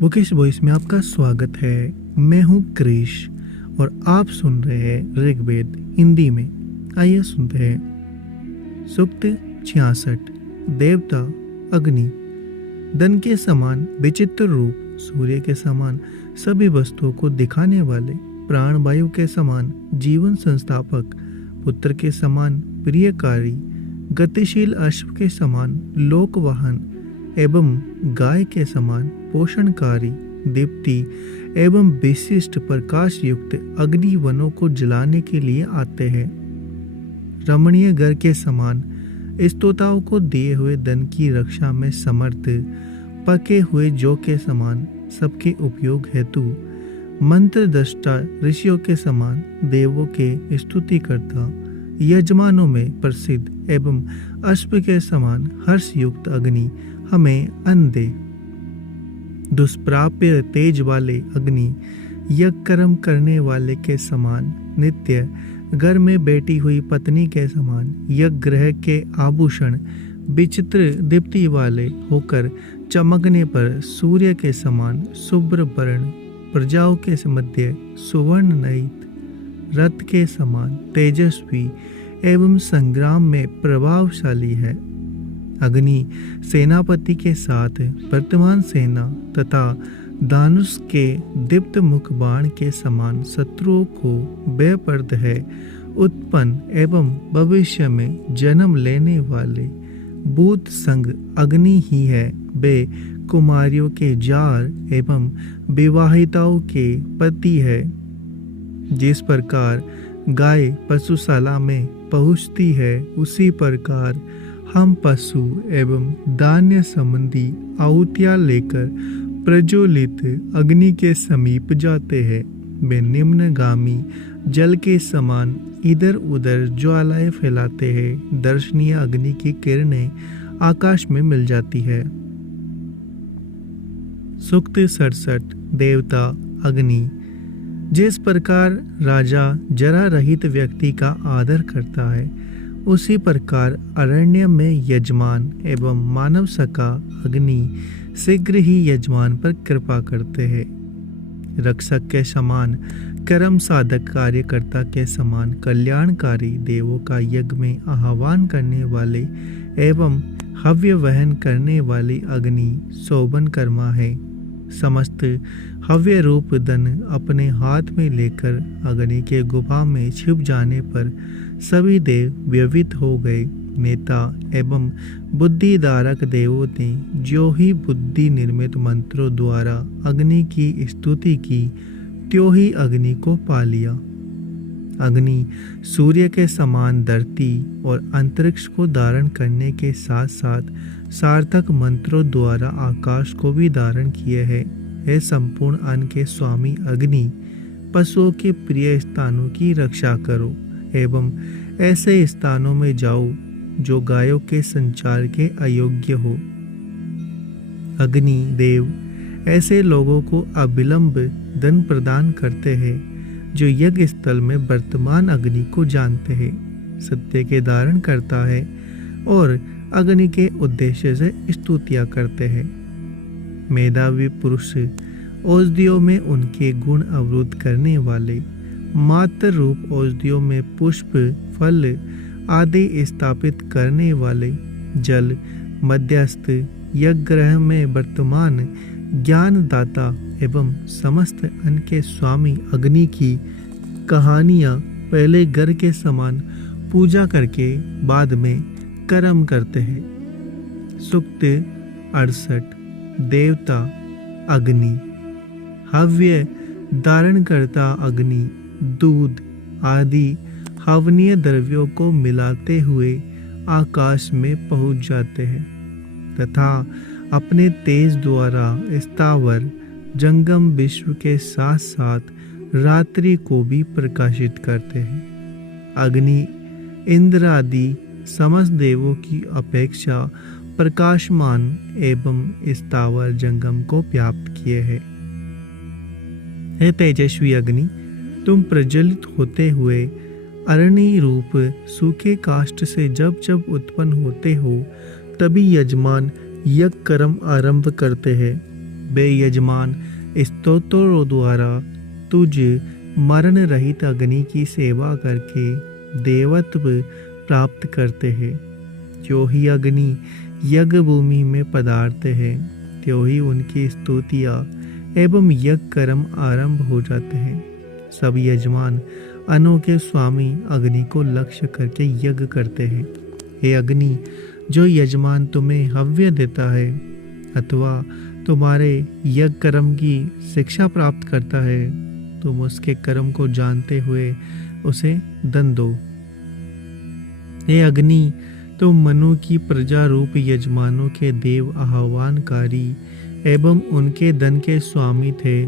Bookish voice में आपका स्वागत है। मैं हूँ क्रिश और आप सुन रहे हैं ऋग्वेद हिंदी में। आइए सुनते हैं। सूक्त 66। देवता अग्नि। धन के समान विचित्र रूप, सूर्य के समान सभी वस्तुओं को दिखाने वाले, प्राण वायु के समान जीवन संस्थापक, पुत्र के समान प्रियकारी, गतिशील अश्व के समान लोकवाहन एवं गाय के समान पोषणकारी, दीप्ति एवं विशिष्ट प्रकाश युक्त अग्नि वनों को जलाने के लिए आते हैं। रमणीय घर के समान स्तोताओं को दिए हुए धन की रक्षा में समर्थ, पके हुए जौ के समान सबके उपयोग हेतु, मंत्र दृष्टा ऋषियों के समान देवों के स्तुति करता, यजमानों में प्रसिद्ध एवं अश्व के समान हर्ष युक्त अग्नि हमें अन्न दे। दुष्प्राप्य तेज वाले अग्नि यज्ञ कर्म करने वाले के समान, नित्य घर में बैठी हुई पत्नी के समान, यज्ञ ग्रह के आभूषण विचित्र दीप्ति वाले होकर चमकने पर सूर्य के समान शुभ्र वर्ण, प्रजाओं के मध्य सुवर्ण नयित, रथ के समान तेजस्वी एवं संग्राम में प्रभावशाली है। अग्नि सेनापति के साथ वर्तमान सेना तथा दानुष के दीप्त मुख बाण के समान शत्रुओं को बेपर्द है। उत्पन्न एवं भविष्य में जन्म लेने वाले भूत संग अग्नि ही है। वे कुमारियों के जार एवं विवाहिताओं के पति है। जिस प्रकार गाय पशुशाला में पहुँचती है, उसी प्रकार हम पशु एवं धान्य संबंधी आहुतियाँ लेकर प्रज्वलित अग्नि के समीप जाते हैं। वे निम्नगामी जल के समान इधर उधर ज्वालाएं फैलाते हैं। दर्शनीय अग्नि की किरणें आकाश में मिल जाती है। सूक्त 67। देवता अग्नि। जिस प्रकार राजा जरा रहित व्यक्ति का आदर करता है, उसी प्रकार अरण्य में यजमान एवं मानव सका अग्नि शीघ्र ही यजमान पर कृपा करते हैं। रक्षक के समान, कर्म साधक कार्यकर्ता के समान कल्याणकारी, देवों का यज्ञ में आह्वान करने वाले एवं हव्य वहन करने वाली अग्नि शोभन कर्मा है। समस्त हव्य रूप धन अपने हाथ में लेकर अग्नि के गुफा में छिप जाने पर सभी देव व्यवित हो गए। नेता एवं बुद्धिधारक देवों ने जो ही बुद्धि निर्मित मंत्रों द्वारा अग्नि की स्तुति की, त्यों ही अग्नि को पा लिया। अग्नि सूर्य के समान धरती और अंतरिक्ष को धारण करने के साथ साथ सार्थक मंत्रों द्वारा आकाश को भी धारण किए है। हे संपूर्ण अन्न के स्वामी अग्नि, पशुओं के प्रिय स्थानों की रक्षा करो एवं ऐसे स्थानों में जाओ जो गायों के संचार के अयोग्य हो। अग्नि देव ऐसे लोगों को अविलंब धन प्रदान करते हैं जो यज्ञ स्थल में वर्तमान अग्नि को जानते हैं, सत्य के धारण करता है और अग्नि के उद्देश्य से स्तुतियाँ करते हैं। मेधावी पुरुष औषधियों में उनके गुण अवरुद्ध करने वाले, मात्र रूप औषधियों में पुष्प फल आदि स्थापित करने वाले, जल मध्यस्थ यज्ञ ग्रह में वर्तमान ज्ञानदाता एवं समस्त अन्न के स्वामी अग्नि की कहानियाँ पहले घर के समान पूजा करके बाद में कर्म करते हैं। सूक्त 68। देवता अग्नि। हव्य धारण करता अग्नि दूध आदि हवनीय द्रव्यों को मिलाते हुए आकाश में पहुंच जाते हैं तथा अपने तेज द्वारा स्थावर जंगम विश्व के साथ साथ रात्रि को भी प्रकाशित करते हैं। अग्नि इंद्र आदि समस्त देवों की अपेक्षा प्रकाशमान एवं स्थावर जंगम को व्याप्त किए है। हे तेजस्वी अग्नि, तुम प्रज्वलित होते हुए अरण्य रूप सूखे काष्ठ से जब जब उत्पन्न होते हो, तभी यजमान यज्ञ कर्म आरंभ करते हैं। बे यजमान, स्तोत्रों द्वारा तुझ मरण रहित अग्नि की सेवा करके देवत्व प्राप्त करते हैं। जो ही अग्नि यज्ञ भूमि में पधारते हैं, त्यों ही उनकी स्तुतियाँ एवं यज्ञ कर्म आरंभ हो जाते हैं। सब यजमान अनोखे स्वामी अग्नि को लक्ष्य करके यज्ञ करते हैं। हे अग्नि, जो यजमान तुम्हें हव्य देता है अथवा तुम्हारे यज्ञ कर्म की शिक्षा प्राप्त करता है, तुम उसके कर्म को जानते हुए उसे दंड दो। हे अग्नि, तुम मनु की प्रजा रूप यजमानों के देव आह्वानकारी एवं उनके धन के स्वामी थे।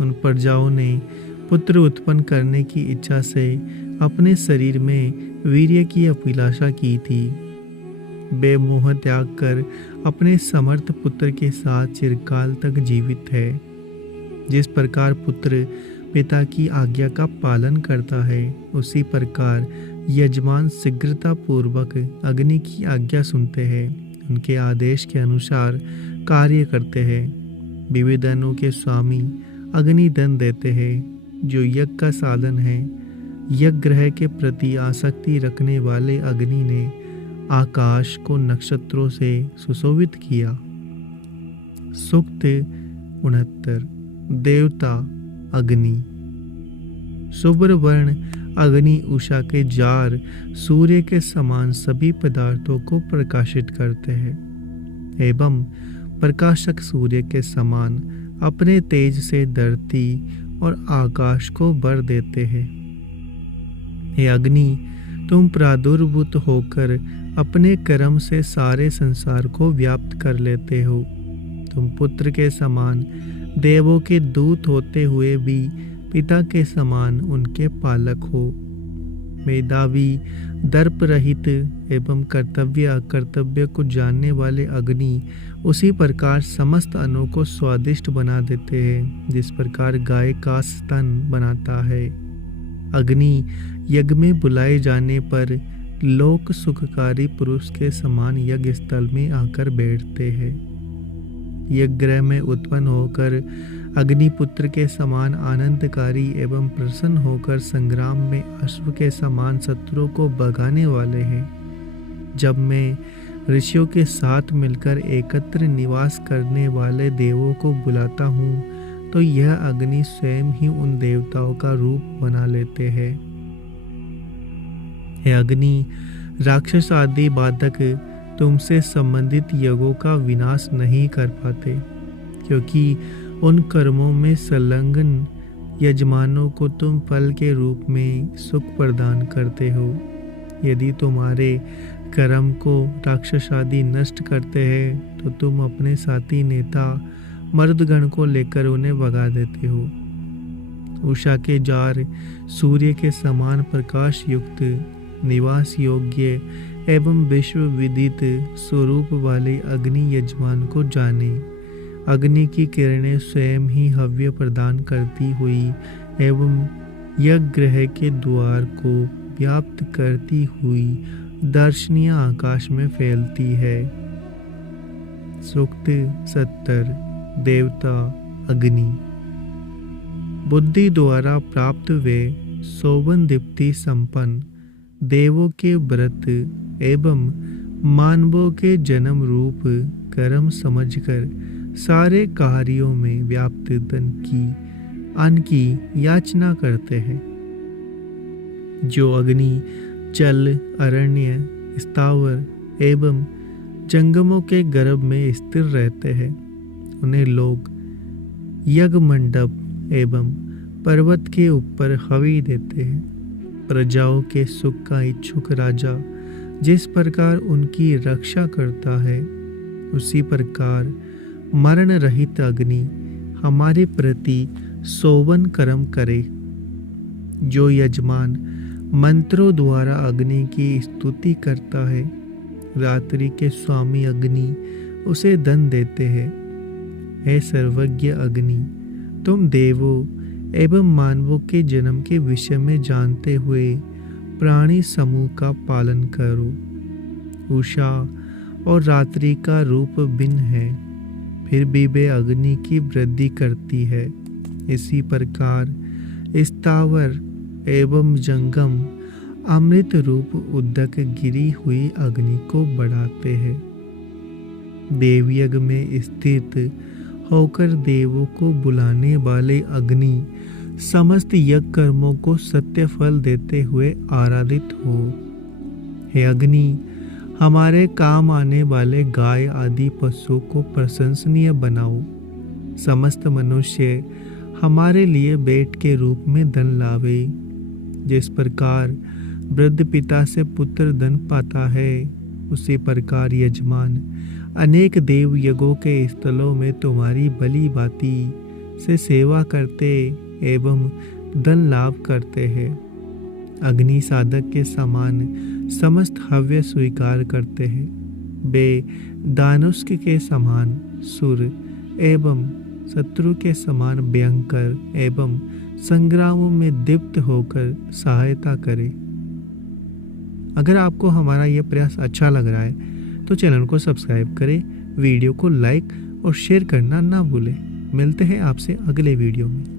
उन प्रजाओं ने पुत्र उत्पन्न करने की इच्छा से अपने शरीर में वीर्य की अभिलाषा की थी। वे मोह त्याग कर अपने समर्थ पुत्र के साथ चिरकाल तक जीवित है। जिस प्रकार पुत्र पिता की आज्ञा का पालन करता है, उसी प्रकार यजमान शीघ्रता पूर्वक अग्नि की आज्ञा सुनते हैं, उनके आदेश के अनुसार कार्य करते हैं। विविध अनों के स्वामी अग्नि दंड देते हैं। जो यज्ञ का साधन है, यज्ञ ग्रह के प्रति आसक्ति रखने वाले अग्नि ने आकाश को नक्षत्रों से सुशोभित किया। सूक्त 69। देवता अग्नि। शुभ्र वर्ण अग्नि उषा के जार सूर्य के समान सभी पदार्थों को प्रकाशित करते हैं एवं प्रकाशक सूर्य के समान अपने तेज से धरती और आकाश को भर देते हैं। हे अग्नि, तुम प्रादुर्भूत होकर अपने कर्म से सारे संसार को व्याप्त कर लेते हो। तुम पुत्र के समान देवों के दूत होते हुए भी पिता के समान उनके पालक हो। मेधावी, दर्प रहित एवं कर्तव्य अकर्तव्य को जानने वाले अग्नि उसी प्रकार समस्त अन्नों को स्वादिष्ट बना देते हैं, जिस प्रकार गाय का स्तन बनाता है। अग्नि यज्ञ में बुलाए जाने पर लोक सुखकारी पुरुष के समान यज्ञ स्थल में आकर बैठते हैं। यज्ञ गृह में उत्पन्न होकर अग्निपुत्र के समान आनंदकारी एवं प्रसन्न होकर संग्राम में अश्व के समान शत्रुओं को भगाने वाले हैं। जब मैं ऋषियों के साथ मिलकर एकत्र निवास करने वाले देवों को बुलाता हूँ, तो यह अग्नि स्वयं ही उन देवताओं का रूप बना लेते हैं। हे अग्नि, राक्षस आदि बाधक तुमसे संबंधित यज्ञों का विनाश नहीं कर पाते, क्योंकि उन कर्मों में संलग्न यजमानों को तुम फल के रूप में सुख प्रदान करते हो। यदि तुम्हारे कर्म को राक्षस आदि नष्ट करते हैं, तो तुम अपने साथी नेता मर्दगण को लेकर उन्हें भगा देते हो। उषा के जार सूर्य के समान प्रकाश युक्त निवास योग्य एवं विश्व विदित स्वरूप वाले अग्नि यजमान को जाने। अग्नि की किरणें स्वयं ही हव्य प्रदान करती हुई एवं यज्ञ ग्रह के द्वार को व्याप्त करती हुई दर्शनीय आकाश में फैलती है। सूक्त 70। देवता अग्नि। बुद्धि द्वारा प्राप्त वे शोभन दीप्ति संपन्न देवों के व्रत एवं मानवों के जन्म रूप कर्म समझकर सारे कार्यों में व्याप्त धन की अन्न की याचना करते हैं। जो अग्नि जल, अरण्य, स्थावर एवं जंगमों के गर्भ में स्थिर रहते हैं, उन्हें लोग यज्ञ मंडप एवं पर्वत के ऊपर हवि देते हैं। प्रजाओं के सुख का इच्छुक राजा जिस प्रकार उनकी रक्षा करता है, उसी प्रकार मरण रहित अग्नि हमारे प्रति शोभन कर्म करे। जो यजमान मंत्रों द्वारा अग्नि की स्तुति करता है, रात्रि के स्वामी अग्नि उसे धन देते हैं। हे सर्वज्ञ अग्नि, तुम देवों एवं मानवों के जन्म के विषय में जानते हुए प्राणी समूह का पालन करो। उषा और रात्रि का रूप भिन्न है। फिर भी वे अग्नि की वृद्धि करती है। इसी प्रकार स्थावर एवं जंगम अमृत रूप उदक गिरी हुई अग्नि को बढ़ाते हैं। देवयज्ञ में स्थित होकर देवों को बुलाने वाले अग्नि समस्त यज्ञ कर्मों को सत्य फल देते हुए आराधित हो। हे अग्नि, हमारे काम आने वाले गाय आदि पशुओं को प्रशंसनीय बनाओ। समस्त मनुष्य हमारे लिए बेट के रूप में धन लावे। जिस प्रकार वृद्ध पिता से पुत्र धन पाता है, उसी प्रकार यजमान अनेक देव यज्ञों के स्थलों में तुम्हारी भली भांति से सेवा करते एवं धन लाभ करते हैं। अग्नि साधक के समान समस्त हव्य स्वीकार करते हैं। वे दानुष्क के समान सुर एवं शत्रु के समान भयंकर एवं संग्रामों में दीप्त होकर सहायता करें। अगर आपको हमारा यह प्रयास अच्छा लग रहा है तो चैनल को सब्सक्राइब करें, वीडियो को लाइक और शेयर करना ना भूलें। मिलते हैं आपसे अगले वीडियो में।